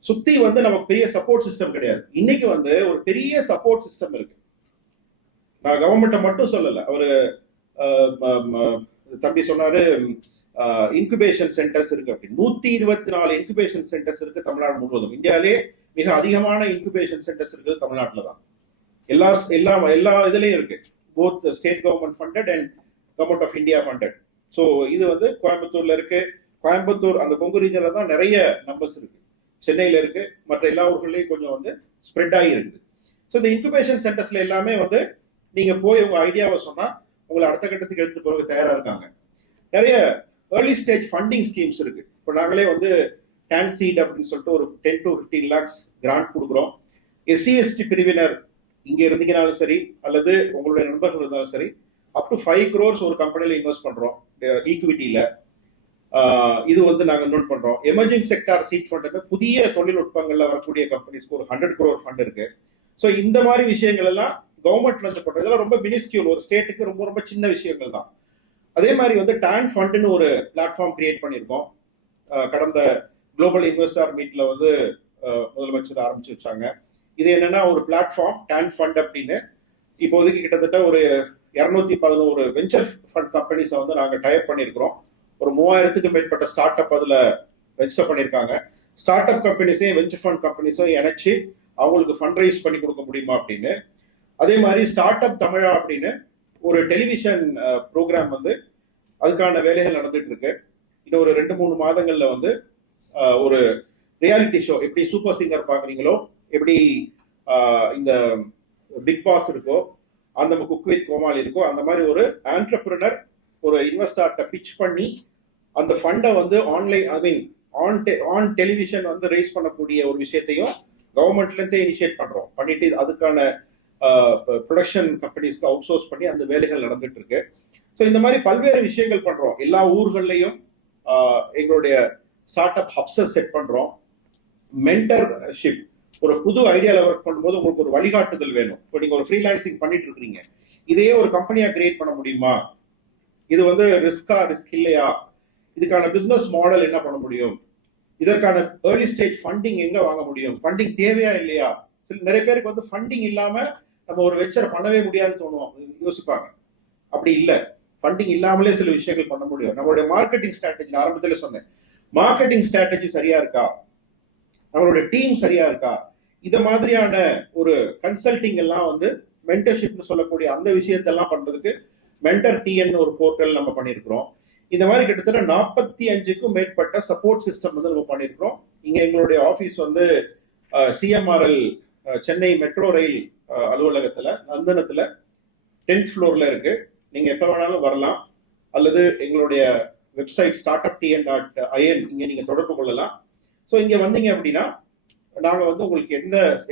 சுத்தி வந்து நமக்கு பெரிய சப்போர்ட் சிஸ்டம் கிடையாது. இன்னைக்கு வந்து ஒரு பெரிய சப்போர்ட் சிஸ்டம் இருக்கு. நான் கவர்மெண்ட்டை மட்டும் சொல்லல, அவரு தம்பி சொன்னாரு இன்குபேஷன் சென்டர்ஸ் இருக்கு அப்படின்னு. 124 இன்குபேஷன் சென்டர்ஸ் இருக்கு தமிழ்நாடு முழுவதும். இந்தியாவிலே மிக அதிகமான இன்குபேஷன் சென்டர்ஸ் இருக்குது தமிழ்நாட்டில் தான். எல்லா இதுலயும் இருக்கு, both state government funded and government of India funded. So இது வந்து கோயம்புத்தூர்ல இருக்கு. கோயம்புத்தூர் அந்த கொங்கு ரீஜன்ல தான் நிறைய நம்பர்ஸ் இருக்கு. சென்னையில இருக்கு, மற்ற எல்லா ஊர்களையும் கொஞ்சம் வந்து ஸ்ப்ரெட் ஆகி இருக்குது. ஸோ இந்த இன்குபேஷன் சென்டர்ஸ்ல எல்லாமே வந்து நீங்க போய் உங்க ஐடியாவை சொன்னா உங்களை அடுத்த கட்டத்துக்கு எடுத்துட்டு போறதுக்கு தயாரா இருக்காங்க. நிறைய ஏர்லி ஸ்டேஜ் ஃபண்டிங் ஸ்கீம்ஸ் இருக்கு. இப்போ நாங்களே வந்து டான்சீட் அப்படின்னு சொல்லிட்டு ஒரு 10 to 15 lakhs கிராண்ட் கொடுக்குறோம். SC/ST பிரிவினர் இங்க இருந்தீங்கனாலும் சரி, அல்லது உங்களுடைய நண்பர்கள் இருந்தாலும் சரி, அப் டு 5 crores ஒரு கம்பெனில இன்வெஸ்ட் பண்றோம் ஈக்விட்டியில. இது வந்து நாங்க நோட் பண்றோம். எமர்ஜிங் செக்டார் சீட் ஃபண்ட், புதிய தொழில்நுட்பங்கள்ல வரக்கூடிய கம்பெனிஸ்க்கு ஒரு 100 crore ஃபண்ட் இருக்கு. ஸோ இந்த மாதிரி விஷயங்கள் எல்லாம் கவர்மெண்ட்ல இருந்து பண்றது. இதெல்லாம் ரொம்ப மினிஸ்கியூல், ஒரு ஸ்டேட்டுக்கு ரொம்ப ரொம்ப சின்ன விஷயங்கள் தான். அதே மாதிரி வந்து டான் ஃபண்ட்னு ஒரு பிளாட்ஃபார்ம் கிரியேட் பண்ணியிருக்கோம். கடந்த குளோபல் இன்வெஸ்டார் மீட்ல வந்து முதலமைச்சர் ஆரம்பிச்சு வச்சாங்க. இது என்னன்னா ஒரு பிளாட்ஃபார்ம் டான் ஃபண்ட் அப்படின்னு. இப்போதைக்கு கிட்டத்தட்ட ஒரு 211 வெஞ்சர் ஃபண்ட் கம்பெனிஸை வந்து நாங்கள் டைப் பண்ணியிருக்கிறோம். ஒரு 3000க்கு மேற்பட்ட ஸ்டார்ட் அப் அதில் ரெஜிஸ்டர் பண்ணியிருக்காங்க. ஸ்டார்ட் அப் கம்பெனிஸையும் வெஞ்சர் ஃபண்ட் கம்பெனிஸும் இணைச்சு அவங்களுக்கு ஃபண்ட் ரைஸ் பண்ணி கொடுக்க முடியுமா அப்படின்னு. அதே மாதிரி ஸ்டார்ட் அப் தமிழா அப்படின்னு ஒரு டெலிவிஷன் ப்ரோக்ராம் வந்து அதுக்கான வேலைகள் நடந்துட்டு இருக்கு. இன்னும் ஒரு 2-3 மாதங்கள்ல வந்து ஒரு ரியாலிட்டி ஷோ, எப்படி சூப்பர் சிங்கர் பாக்குறீங்களோ, எப்படி இந்த பிக் பாஸ் இருக்கோ, அந்த குக் வித் கோமாளி இருக்கோ, அந்த மாதிரி ஒரு ஆண்டர்பிரினர் ஒரு இன்வெஸ்டார்ட்ட பிச் பண்ணி அந்த ஃபண்டை வந்து online I mean on television வந்து ரைஸ் பண்ணக்கூடிய ஒரு விஷயத்தையும் கவர்மெண்ட்ல இருந்தே இனிஷியேட் பண்றோம். பண்ணிட்டு அதுக்கான ப்ரொடக்ஷன் கம்பெனிஸ்க்கு அவுட் சோர்ஸ் பண்ணி அந்த வேலைகள் நடந்துட்டு இருக்கு. ஸோ இந்த மாதிரி பல்வேறு விஷயங்கள் பண்றோம். எல்லா ஊர்கள்லையும் எங்களுடைய ஸ்டார்ட் அப் ஹப்ஸை செட் பண்றோம். மென்டர்ஷிப், ஒரு புது ஐடியால ஒர்க் பண்ணும்போது உங்களுக்கு ஒரு வழிகாட்டுதல் வேணும். இப்போ நீங்க ஒரு ஃப்ரீலான்சிங் பண்ணிட்டு இருக்கீங்க, இதையே ஒரு கம்பெனியா கிரியேட் பண்ண முடியுமா, இது வந்து ரிஸ்க் இல்லையா, இதுக்கான பிசினஸ் மாடல் என்ன பண்ண முடியும், இதற்கான ஏர்லி ஸ்டேஜ் ஃபண்டிங் எங்க வாங்க முடியும், ஃபண்டிங் தேவையா இல்லையா. நிறைய பேருக்கு வந்து ஃபண்டிங் இல்லாம நம்ம ஒரு வெச்சரை பண்ணவே முடியாதுன்னு தோணுவோம், யோசிப்பாங்க. அப்படி இல்லை, ஃபண்டிங் இல்லாமலே சில விஷயங்கள் பண்ண முடியும். நம்மளுடைய மார்க்கெட்டிங் ஸ்ட்ராட்டஜி ஆரம்பத்தில் சொன்னேன், மார்க்கெட்டிங் ஸ்ட்ராட்டஜி சரியா இருக்கா, நம்மளுடைய டீம் சரியா இருக்கா, இத மாதிரியான ஒரு கன்சல்டிங் எல்லாம் வந்து மென்டர்ஷிப்னு சொல்லக்கூடிய அந்த விஷயத்தெல்லாம் பண்றதுக்கு மென்டர் டிஎன் ஒரு போர்ட்டல் நம்ம பண்ணியிருக்கிறோம். இந்த மாதிரி கிட்டத்தட்ட 45க்கும் மேற்பட்ட சப்போர்ட் சிஸ்டம் வந்து நம்ம பண்ணியிருக்கிறோம். இங்க எங்களுடைய ஆஃபீஸ் வந்து சிஎம்ஆர்எல் சென்னை மெட்ரோ ரயில் அலுவலகத்துல நந்தனத்துல 10th floorல இருக்கு. நீங்க எப்ப வேணாலும் வரலாம், அல்லது எங்களுடைய வெப்சைட் startuptn.in இங்க நீங்க தொடர்பு கொள்ளலாம். ஸோ இங்க வந்தீங்க அப்படின்னா நாங்க வந்து உங்களுக்கு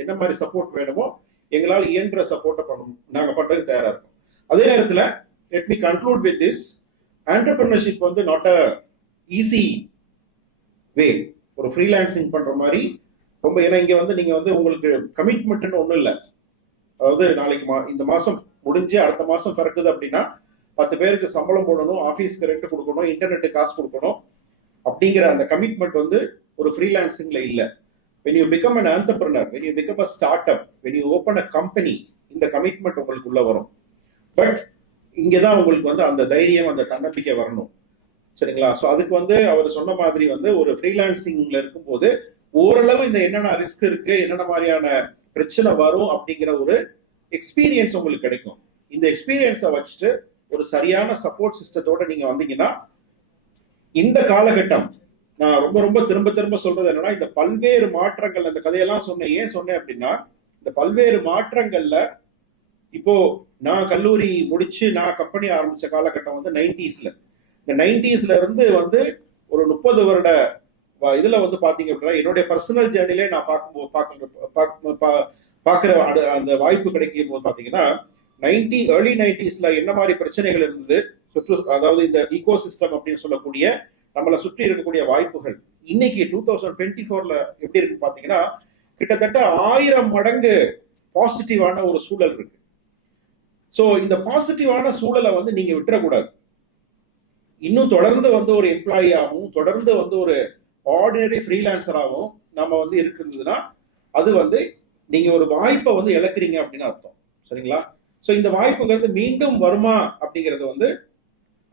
என்ன மாதிரி சப்போர்ட் வேணுமோ எங்களால் இயன்ற சப்போர்ட்டை நாங்க பண்றதுக்கு தயாரா இருக்கோம். அதே நேரத்துல let me conclude with this. Entrepreneurship வந்து நாட் அ ஈஸி வே. ஒரு ஃப்ரீலான்சிங் பண்ற மாதிரி ரொம்ப, ஏன்னா இங்க வந்து நீங்க வந்து உங்களுக்கு கமிட்மெண்ட்னு ஒண்ணும் இல்லை. அதாவது நாளைக்கு இந்த மாசம் முடிஞ்சு அடுத்த மாசம் பிறக்குது அப்படின்னா 10 பேருக்கு சம்பளம் போடணும், ஆஃபீஸ்க்கு ரெண்ட் கொடுக்கணும், இன்டர்நெட் காசு கொடுக்கணும் அப்படிங்கிற அந்த கமிட்மெண்ட் வந்து ஒரு ஃப்ரீலான்சிங்ல இல்லை. when you become an entrepreneur, when you become a startup, when you open a company, இந்த கமிட்மெண்ட் உங்களுக்கு உள்ள வரும். பட் இங்கதான் உங்களுக்கு வந்து அந்த தைரியம், அந்த தன்னம்பிக்கை வரணும், சரிங்களா. ஸோ அதுக்கு வந்து அவர் சொன்ன மாதிரி வந்து ஒரு ஃப்ரீலான்சிங்ல இருக்கும்போது ஓரளவு இந்த என்னென்ன ரிஸ்க் இருக்கு, என்னென்ன மாதிரியான பிரச்சனை வரும் அப்படிங்கிற ஒரு எக்ஸ்பீரியன்ஸ் உங்களுக்கு கிடைக்கும். இந்த எக்ஸ்பீரியன்ஸை வச்சுட்டு ஒரு சரியான சப்போர்ட் சிஸ்டத்தோட நீங்க வந்தீங்கன்னா இந்த காலகட்டம், நான் ரொம்ப ரொம்ப திரும்ப திரும்ப சொல்றது என்னன்னா, இந்த பல்வேறு மாற்றங்கள், அந்த கதையெல்லாம் சொன்னேன். ஏன் சொன்னேன் அப்படின்னா, இந்த பல்வேறு மாற்றங்கள்ல இப்போ நான் கல்லூரி முடிச்சு நான் கம்பெனி ஆரம்பிச்ச காலகட்டம் வந்து 90sல. இந்த 90sல இருந்து வந்து ஒரு 30 வருட இதுல வந்து பாத்தீங்க அப்படின்னா என்னுடைய பர்சனல் ஜேர்னிலே நான் பாக்குற அந்த வாய்ப்பு கிடைக்கும் போது பாத்தீங்கன்னா ஏர்லி 90sல என்ன மாதிரி பிரச்சனைகள் இருந்தது, அதாவது இந்த ஈகோ சிஸ்டம் அப்படின்னு சொல்லக்கூடிய நம்மளை சுற்றி இருக்கக்கூடிய வாய்ப்புகள் இன்னைக்கு 2024ல எப்படி இருக்கு பாத்தீங்கன்னா கிட்டத்தட்ட 1000 மடங்கு பாசிட்டிவான ஒரு சூழல் இருக்கு. ஸோ இந்த பாசிட்டிவான சூழலை வந்து நீங்க விட்டுறக்கூடாது. இன்னும் தொடர்ந்து வந்து ஒரு எம்ப்ளாயியாகவும் தொடர்ந்து வந்து ஒரு ஆர்டினரி ஃப்ரீலான்சராகவும் நம்ம வந்து இருக்குதுன்னா அது வந்து நீங்க ஒரு வாய்ப்பை வந்து இழக்கிறீங்க அப்படின்னு அர்த்தம், சரிங்களா. ஸோ இந்த வாய்ப்புங்கிறது மீண்டும் வருமா அப்படிங்கிறது வந்து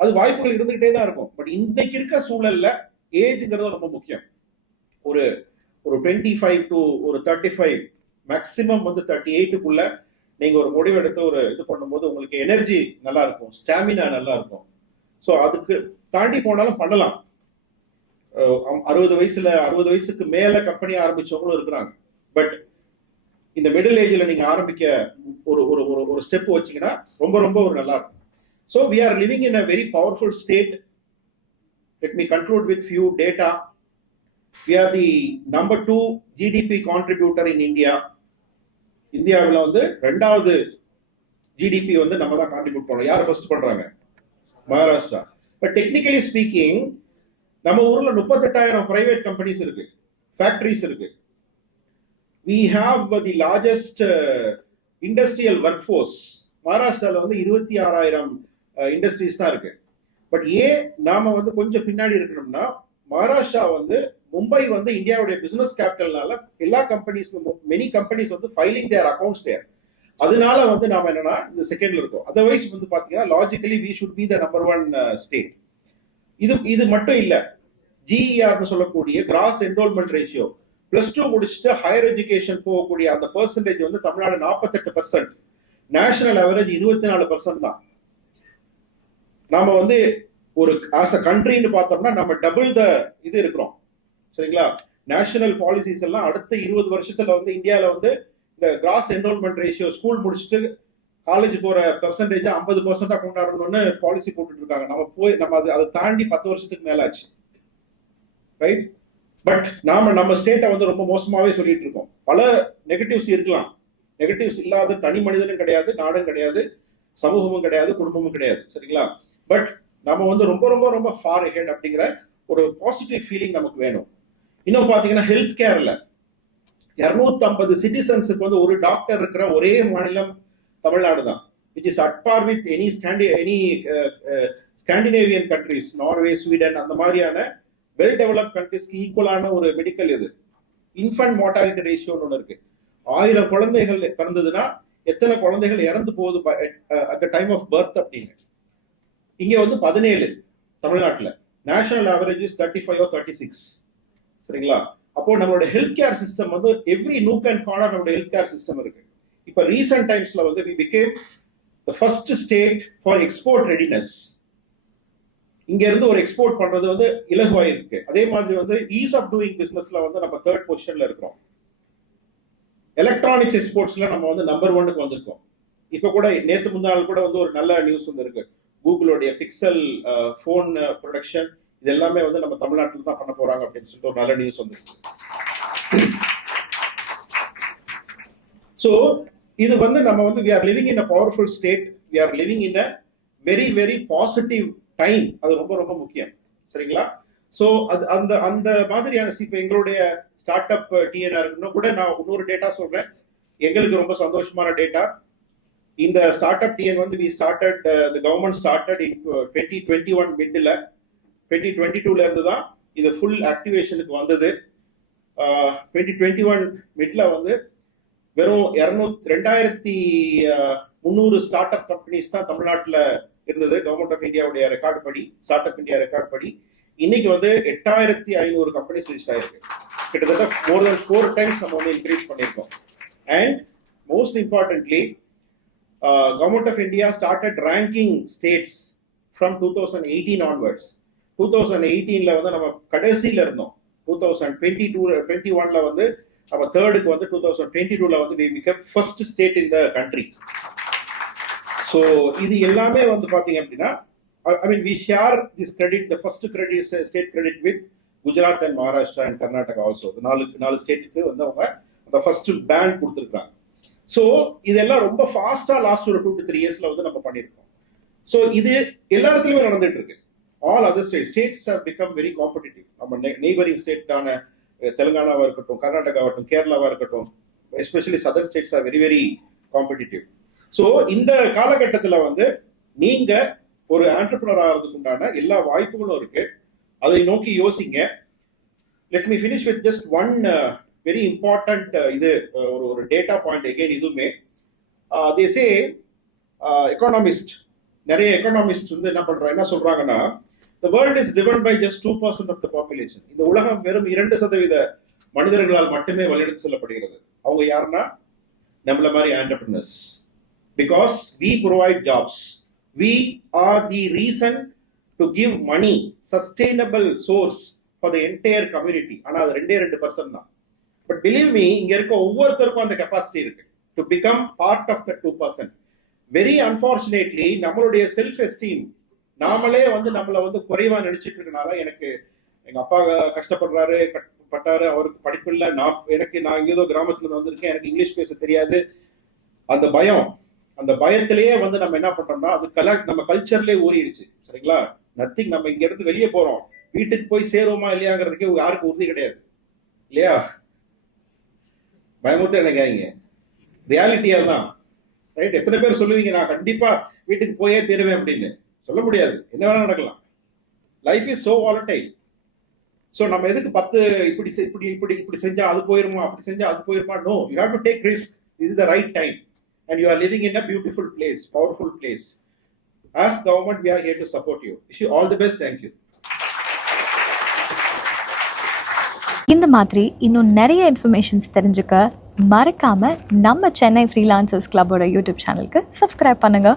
அது வாய்ப்புகள் இருந்துகிட்டே தான் இருக்கும். பட் இன்னைக்கு இருக்க சூழல்ல ஏஜ்ங்கிறது ரொம்ப முக்கியம். ஒரு 25 to 35 மேக்சிமம் வந்து 38க்குள்ள நீங்க ஒரு முடிவெடுத்து ஒரு இது பண்ணும்போது உங்களுக்கு எனர்ஜி நல்லா இருக்கும், ஸ்டாமினா நல்லா இருக்கும். ஸோ அதுக்கு தாண்டி போனாலும் பண்ணலாம். 60 வயசுக்கு மேல கம்பெனி ஆரம்பிச்சவங்களும் இருக்கிறாங்க. பட் இந்த மிடில் ஏஜ்ல நீங்க ஆரம்பிக்க ஒரு ஸ்டெப் வச்சீங்கன்னா ரொம்ப ரொம்ப ஒரு நல்லா இருக்கும். So we are living in a very powerful state let me conclude with few data. We are the number 2 GDP contributor in India. இந்தியாவில் வந்து ரெண்டாவது ஜிடிபி வந்து நம்ம தான் கான்ட்ரிபியூட் பண்ணோம். யார் ஃபர்ஸ்ட் பண்றாங்க? மகாராஷ்டிரா. பட் டெக்னிக்கலி ஸ்பீக்கிங் நம்ம ஊர்ல 38,000 பிரைவேட் கம்பெனிஸ் இருக்கு, ஃபேக்டரிஸ் இருக்கு. We have the largest industrial workforce. மகாராஷ்டிரால வந்து 26,000 இண்டஸ்ட்ரீஸ் தான் இருக்கு. பட் ஏன் நாம வந்து கொஞ்சம் பின்னாடி இருக்கணும்னா, மகாராஷ்டிரா வந்து மும்பை வந்து இந்தியாவுடைய பிசினஸ் கேபிட்டல்னால எல்லா கம்பெனிஸ் மெனி கம்பெனிஸ் வந்து ஃபைலிங் தேர் அக்கௌண்ட்ஸ் தேர். அதனால வந்து நாம என்னன்னா இந்த செகண்ட்ல இருக்கோம். அதர்வைஸ் வந்து பாத்தீங்கன்னா logically we should be the number 1 state. இது மட்டும் இல்ல, ஜிஇஆர்னு சொல்லக்கூடிய கிராஸ் என்ரோல்மெண்ட் ரேஷியோ, +2 முடிச்சுட்டு ஹையர் எஜுகேஷன் போகக்கூடிய அந்த பெர்சன்டேஜ் வந்து தமிழ்நாடு 48%, நேஷனல் ஆவரேஜ் 24% தான். நாம வந்து ஒரு ஆஸ் அ கண்ட்ரின்னு பார்த்தோம்னா நம்ம டபுள் த இது இருக்கிறோம். சரிங்களா? நேஷனல் பாலிசிஸ் எல்லாம் அடுத்த 20 வருஷத்துல வந்து இந்தியாவில வந்து இந்த கிராஸ் என்ரோல்மெண்ட் ரேஷியோ, ஸ்கூல் முடிச்சுட்டு காலேஜ் போற பெர்சன்டேஜ் 50% கொண்டாடணும்னு பாலிசி போட்டுட்டு இருக்காங்க. நம்ம அதை தாண்டி 10 வருஷத்துக்கு மேல ஆச்சு. ரைட்? பட் நம்ம ஸ்டேட்டை வந்து ரொம்ப மோசமாவே சொல்லிட்டு இருக்கோம். பல நெகட்டிவ்ஸ் இருக்கலாம். நெகட்டிவ்ஸ் இல்லாத தனி மனிதனும் கிடையாது, நாடும் கிடையாது, சமூகமும் கிடையாது, குடும்பமும் கிடையாது. சரிங்களா? பட் நம்ம வந்து ரொம்ப ரொம்ப ரொம்ப ஃபார் ஹெட் அப்படிங்கிற ஒரு பாசிட்டிவ் ஃபீலிங் நமக்கு வேணும். இன்னும் பாத்தீங்கன்னா ஹெல்த் கேர்ல 250 சிட்டிசன்ஸுக்கு வந்து ஒரு டாக்டர் இருக்கிற ஒரே மாநிலம் தமிழ்நாடு தான், which is at par with any Scandinavian countries, Norway, Sweden அந்த மாதிரியான வெல் டெவலப்ட் கண்ட்ரிஸ்க்கு ஈக்குவலான ஒரு மெடிக்கல் இது. இன்ஃபன்ட் மார்டாலிட்டி ரேஷியோன்னு ஒன்று இருக்கு. 1000 குழந்தைகள் பிறந்ததுன்னா எத்தனை குழந்தைகள் இறந்து போகுது at the time of birth அப்படின்னு. இங்க வந்து 17 தமிழ்நாட்டில். National average 35 or 36. சரிங்களா? அப்போ நம்மளோட ஹெல்த் கேர் சிஸ்டம் வந்து எவ்ரி நூக் அண்ட் கார்னர் நம்மளோட ஹெல்த் கேர் சிஸ்டம் இருக்கு. இப்ப ரீசெண்ட் டைம்ஸ்ல வந்து we became the first state for export readiness. இங்க இருந்து ஒரு எக்ஸ்போர்ட் பண்றது வந்து இலகுவாயிருக்கு. அதே மாதிரி வந்து ஈஸ் ஆஃப் டூயிங் பிசினஸ்ல வந்து நம்ம 3rd பொசிஷன்ல இருக்கிறோம். எலக்ட்ரானிக்ஸ் எக்ஸ்போர்ட்ஸ்ல நம்ம வந்து நம்பர் 1க்கு வந்திருக்கோம். இப்ப கூட நேற்று முன்னாள் கூட வந்து ஒரு நல்ல நியூஸ் வந்து இருக்கு. கூகுளோடைய பிக்சல் போன் ப்ரொடக்ஷன் இது எல்லாமே வந்து நம்ம தமிழ்நாட்டில் தான் பண்ண போறாங்க அப்படின்னு சொல்லிட்டு ஒரு நல்ல நியூஸ் வந்துருக்கு. ஸோ இது வந்து நம்ம வந்து we are living in a powerful state, we are living in a very very positive time. அது ரொம்ப ரொம்ப முக்கியம். சரிங்களா? ஸோ அந்த மாதிரியான இப்போ எங்களுடைய ஸ்டார்ட் அப் டிஎன்ஆர் இன்னும் கூட நான் இன்னொரு டேட்டா சொல்றேன். எங்களுக்கு ரொம்ப சந்தோஷமான டேட்டா. இந்த ஸ்டார்ட் அப் டிஎன் வந்து the government started in 2021 மிட்ல, 2022ல இருந்து தான் இது ஃபுல் ஆக்டிவேஷனுக்கு வந்தது. 2021 மிட்ல வந்து வெறும் 2300 ஸ்டார்ட் அப் கம்பெனிஸ் தான் தமிழ்நாட்டில் இருந்தது. கவர்மெண்ட் ஆஃப் இந்தியாவுடைய ரெக்கார்டு படி, ஸ்டார்ட் அப் இந்தியா ரெக்கார்டு படி இன்னைக்கு வந்து 8500 கம்பெனிஸ் ரிஜிஸ்டர் ஆயிருக்கு. கிட்டத்தட்ட more than 4 times நம்ம வந்து இன்க்ரீஸ் பண்ணியிருக்கோம். And most importantly Government of India started ranking states from 2018 onwards. 2018ல வந்து நம்ம கடைசியில இருந்தோம். 2021ல வந்து நம்ம 3rd வந்து 2022ல வந்து we became first state in the country. So இது எல்லாமே வந்து பாத்தீங்க அப்படின்னா I mean we share this credit, the first credit, state credit with Gujarat and Maharashtra and Karnataka also. நாலு ஸ்டேட்டுக்கு வந்து அவங்க அந்த ஃபர்ஸ்ட் பேங்க் கொடுத்துருக்காங்க. ஸோ இதெல்லாம் ரொம்ப ஃபாஸ்டா லாஸ்ட் ஒரு 2 to 3 yearsல வந்து நம்ம பண்ணியிருக்கோம். ஸோ இது எல்லா இடத்துலயுமே நடந்துட்டு இருக்கு. All other states have become very competitive. நம்ம நெய்பரிங் ஸ்டேட்டான தெலுங்கானாவா இருக்கட்டும், கர்நாடகாவாகட்டும், கேரளாவா இருக்கட்டும், especially southern states are very very competitive. So இந்த காலகட்டத்தில் வந்து நீங்க ஒரு ஆண்டர்பிரனர் ஆகிறதுக்கு உண்டான எல்லா வாய்ப்புகளும் இருக்கு. அதை நோக்கி யோசிங்க. Let me finish with just one very important இது ஒரு டேட்டா பாயிண்ட். எகைன் இதுவுமே தே சே எக்கானமிஸ்ட், நிறைய எக்கானமிஸ்ட் வந்து என்ன சொல்றாங்கன்னா, the world is driven by just 2% of the population. இந்த உலகம் வெறும் 2% மனிதர்களால் மட்டுமே வழிநடத்தி செல்லப்படுகிறது. அவங்க யாருன்னா நம்மள மாதிரி entrepreneurs. Because we provide jobs, we are the reason to give money, sustainable source for the entire community. ஆனா அது 2% தான். But believe me, இங்க இருக்க ஒவ்வொருத்தருக்கும் அந்த கெப்பாசிட்டி இருக்கு to become part of the 2%. Very unfortunately, நம்மளுடைய செல்ஃப் எஸ்டீம், நாமளே வந்து நம்மளை வந்து குறைவா நினைச்சிட்டு இருக்கனால, எனக்கு எங்க அப்பா கஷ்டப்படுறாரு, பட்டாரு, அவருக்கு படிப்பு இல்லை, நான் ஏதோ கிராமத்துல இருந்து வந்திருக்கேன், எனக்கு இங்கிலீஷ் பேச தெரியாது, அந்த பயம், அந்த பயத்திலேயே வந்து நம்ம என்ன பண்றோம்னா அது நம்ம கல்ச்சர்லயே ஊறிடுச்சு. சரிங்களா? நத்திங். நம்ம இங்க இருந்து வெளியே போறோம், வீட்டுக்கு போய் சேருவோமா இல்லையாங்கிறதுக்கே யாருக்கு உறுதி கிடையாது இல்லையா? பயமுறுத்த நினைக்காதீங்க, ரியாலிட்டியா தான். ரைட்? எத்தனை பேர் சொல்லுவீங்க நான் கண்டிப்பா வீட்டுக்கு போயே தேருவேன் அப்படின்னு? சொல்ல முடியாது, என்ன வேணா நடக்கலாம். Life is so volatile. So நம்ம எதுக்கு 10 இப்படி இப்படி இப்படி இப்படி செஞ்சா அது போயிருமா, அப்படி செஞ்சா அது போயிருமா? No, you have to take risk. This is the right time and you are living in a beautiful place, powerful place. As government, we are here to support you. Wish you all the best. Thank you. இந்த மாதிரி இன்னும் நிறைய இன்ஃபர்மேஷன்ஸ் தெரிஞ்சுக்க மறக்காம நம்ம சென்னை ஃப்ரீலான்சர்ஸ் கிளப்போட யூடியூப் சேனலுக்கு சப்ஸ்கிரைப் பண்ணுங்க.